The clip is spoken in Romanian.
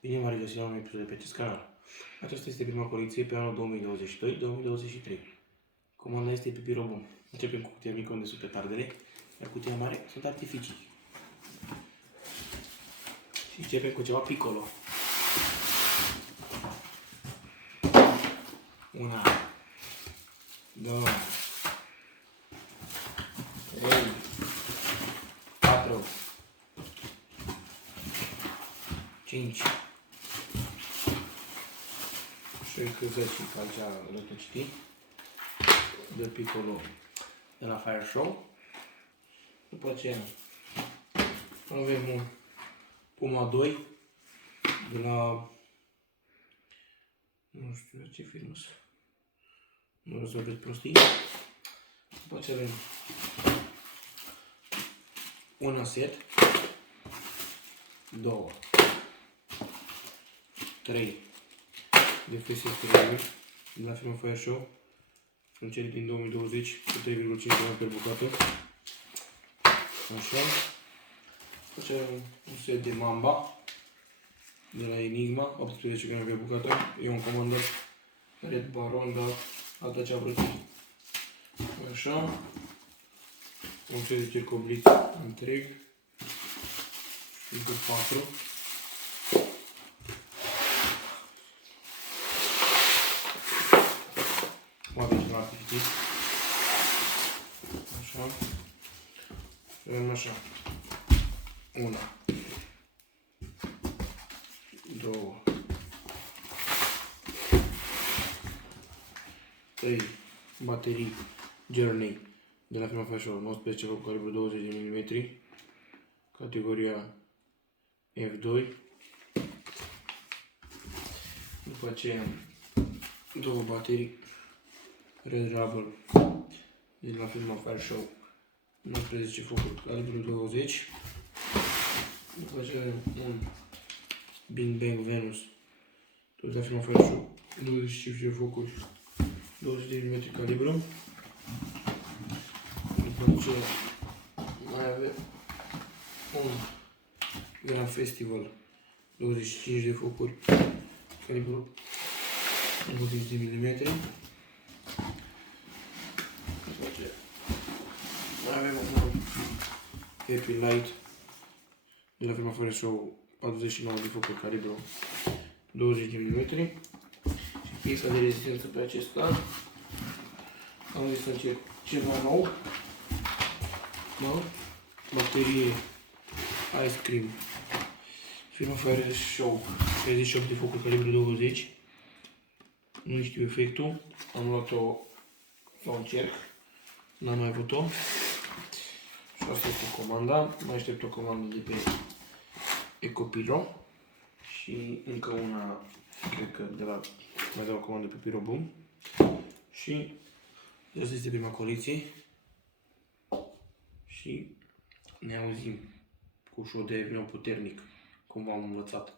Bine v-am regăsit la un episod de pe acest canal. Aceasta este prima colecție pe anul 2022-2023. Comanda este Pipi Robun. Începem cu cutia mică unde sunt petardele, iar cutia mare sunt artificii. Și începem cu ceva piccolo. Una, două, trei, patru, cinci, și cât și calcea rătăcitii de piccolo de la Fire Show. După aceea avem un Puma 2 de la, nu știu ce firmă, nu rezolveți prostii. După aceea avem un set, 2, 3 de FS3 de la firma Fire Show, frâncele din 2020 cu 3,5 g pe bucată. Așa. După aceea un set de Mamba de la Enigma, 18 g pe bucată. E un comandă Red Baron, dar alta ce-a vrut. Așa. Un set de cercobliț întreg. Încă 4. Poate și la artificii. Așa. Avem așa. 1, 2, 3 baterii Journey de la firma Fire Show, 19 cu calibru 20 de mm, categoria F2. După aceea, două baterii Red Rubber de la firma Fire Show, 19 focuri, calibru 20. După aceea, un Bing Bang Venus, tot de la firma Fire Show, 25 de focuri, 20 de mm calibru. După aceea, mai avem un Grand Festival, 25 de focuri, calibru 20 de mm. Mai avem un Happy Light de la firma Fire Show, 49 de focuri, calibru 20 de mm. Și piesa de rezistență pe acesta am zis să încerc ceva nou. Da? Baterie Ice Cream, firma Fire Show, 38 de focuri, calibru 20. Nu știu efectul, am luat-o să o încerc, n-am mai avut-o. Și asta este comanda, mai aștept o comandă de pe Ecopiro și încă una, cred că de la, mai dau o comandă pe Pirobum. Și asta este prima colecție și ne auzim cu show de vino puternic, cum v-am învățat.